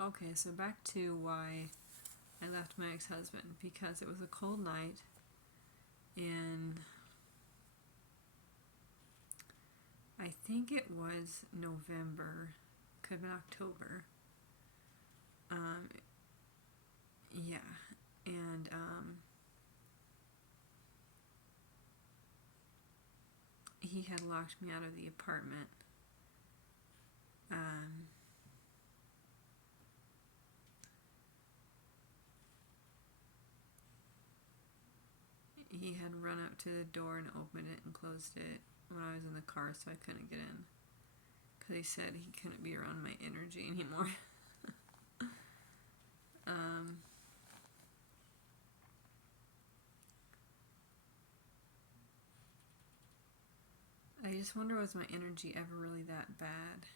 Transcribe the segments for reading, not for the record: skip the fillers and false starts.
Okay, so back to why I left my ex-husband. Because it was a cold night in, I think it was November, could have been October. Um, yeah, and he had locked me out of the apartment. Um, he had run up to the door and opened it and closed it when I was in the car, so I couldn't get in. Because he said he couldn't be around my energy anymore. um, I just wonder, was my energy ever really that bad?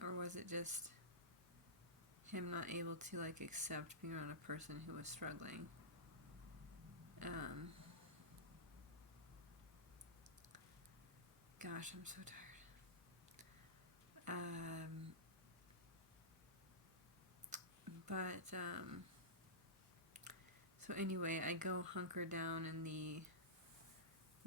Or was it just him not able to like accept being around a person who was struggling? Um, Gosh, I'm so tired. But so anyway, I go hunker down in the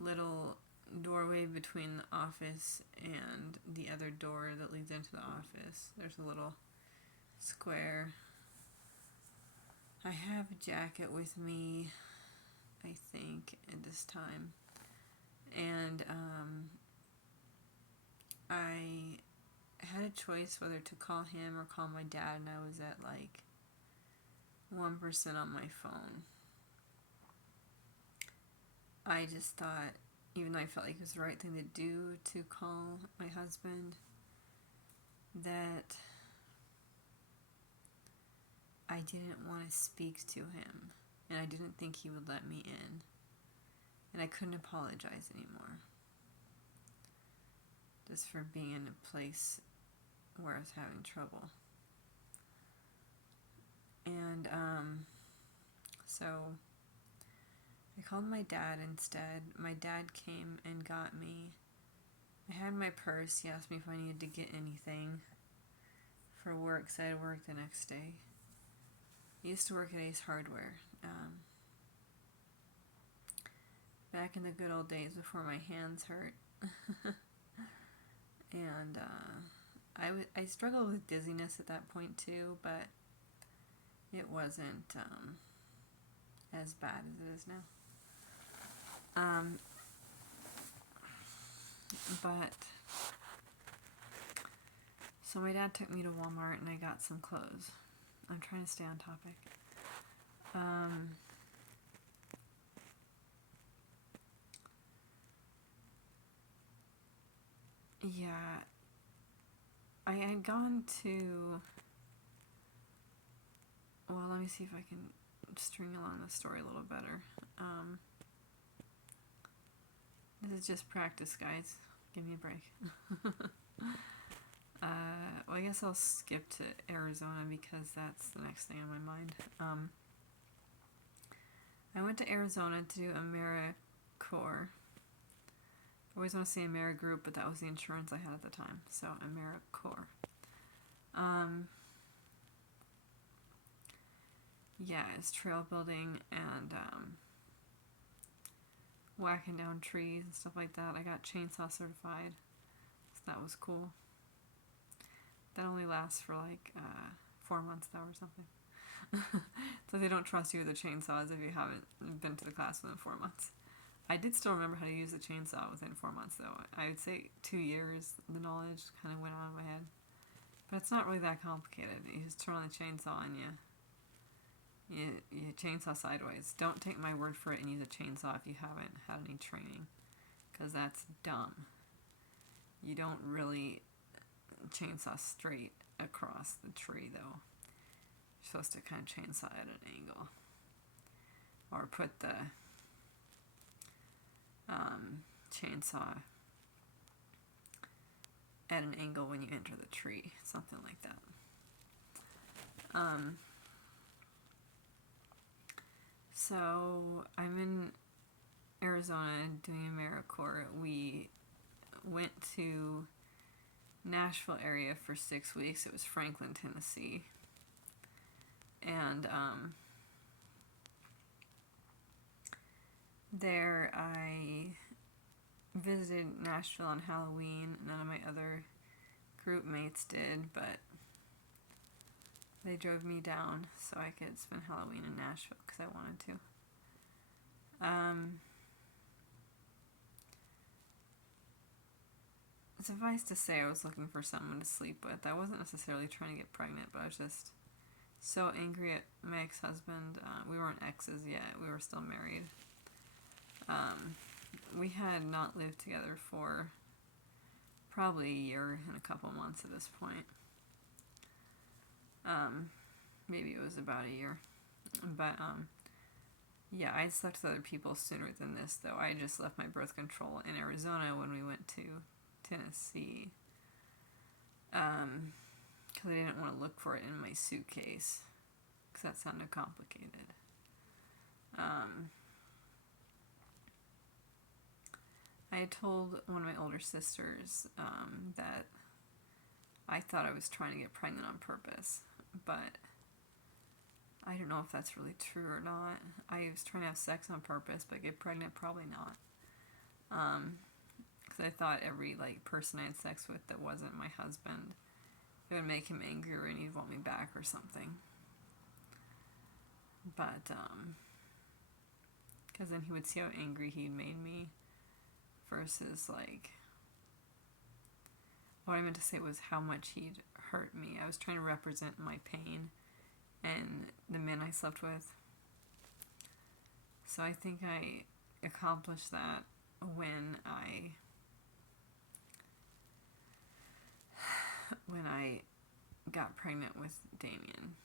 little doorway between the office and the other door that leads into the office. There's a little square. I have a jacket with me, I think, at this time. And I had a choice whether to call him or call my dad, and I was at like 1% on my phone. I just thought, even though I felt like it was the right thing to do to call my husband, that I didn't want to speak to him, and I didn't think he would let me in, and I couldn't apologize anymore, just for being in a place where I was having trouble. And so I called my dad instead. My dad came and got me. I had my purse. He asked me if I needed to get anything for work, so I had work the next day. I used to work at Ace Hardware. Back in the good old days before my hands hurt. And I struggled with dizziness at that point too, but it wasn't as bad as it is now. But so my dad took me to Walmart and I got some clothes. I'm trying to stay on topic. Yeah, I had gone to. Well, let me see if I can string along the story a little better. This is just practice, guys. Give me a break. Well, I guess I'll skip to Arizona because that's the next thing on my mind. I went to Arizona to do AmeriCorps. I always want to say AmeriGroup, but that was the insurance I had at the time. So AmeriCorps. Yeah, it's trail building and whacking down trees and stuff like that. I got chainsaw certified, so that was cool. That only lasts for like 4 months though or something. So they don't trust you with the chainsaws if you haven't been to the class within 4 months. I did still remember how to use the chainsaw within 4 months though. I would say 2 years, the knowledge kind of went out of my head. But it's not really that complicated. You just turn on the chainsaw and you chainsaw sideways. Don't take my word for it and use a chainsaw if you haven't had any training, because that's dumb. You don't really chainsaw straight across the tree though. You're supposed to kind of chainsaw at an angle, or put the chainsaw at an angle when you enter the tree, something like that. So I'm in Arizona doing AmeriCorps. We went to Nashville area for 6 weeks. It was Franklin, Tennessee. And there I visited Nashville on Halloween. None of my other group mates did, but they drove me down so I could spend Halloween in Nashville because I wanted to. Suffice to say, I was looking for someone to sleep with. I wasn't necessarily trying to get pregnant, but I was just so angry at my ex-husband. We weren't exes yet. We were still married. We had not lived together for probably a year and a couple months at this point. Maybe it was about a year. But, yeah, I slept with other people sooner than this, though. I just left my birth control in Arizona when we went to Tennessee. Because I didn't want to look for it in my suitcase. Because that sounded complicated. I had told one of my older sisters that I thought I was trying to get pregnant on purpose, but I don't know if that's really true or not. I was trying to have sex on purpose, but get pregnant, probably not. Because I thought every person I had sex with that wasn't my husband, it would make him angrier and he'd want me back or something. But because then he would see how angry he made me. Versus, what I meant to say was how much he'd hurt me. I was trying to represent my pain and the men I slept with. So I think I accomplished that when I got pregnant with Damien.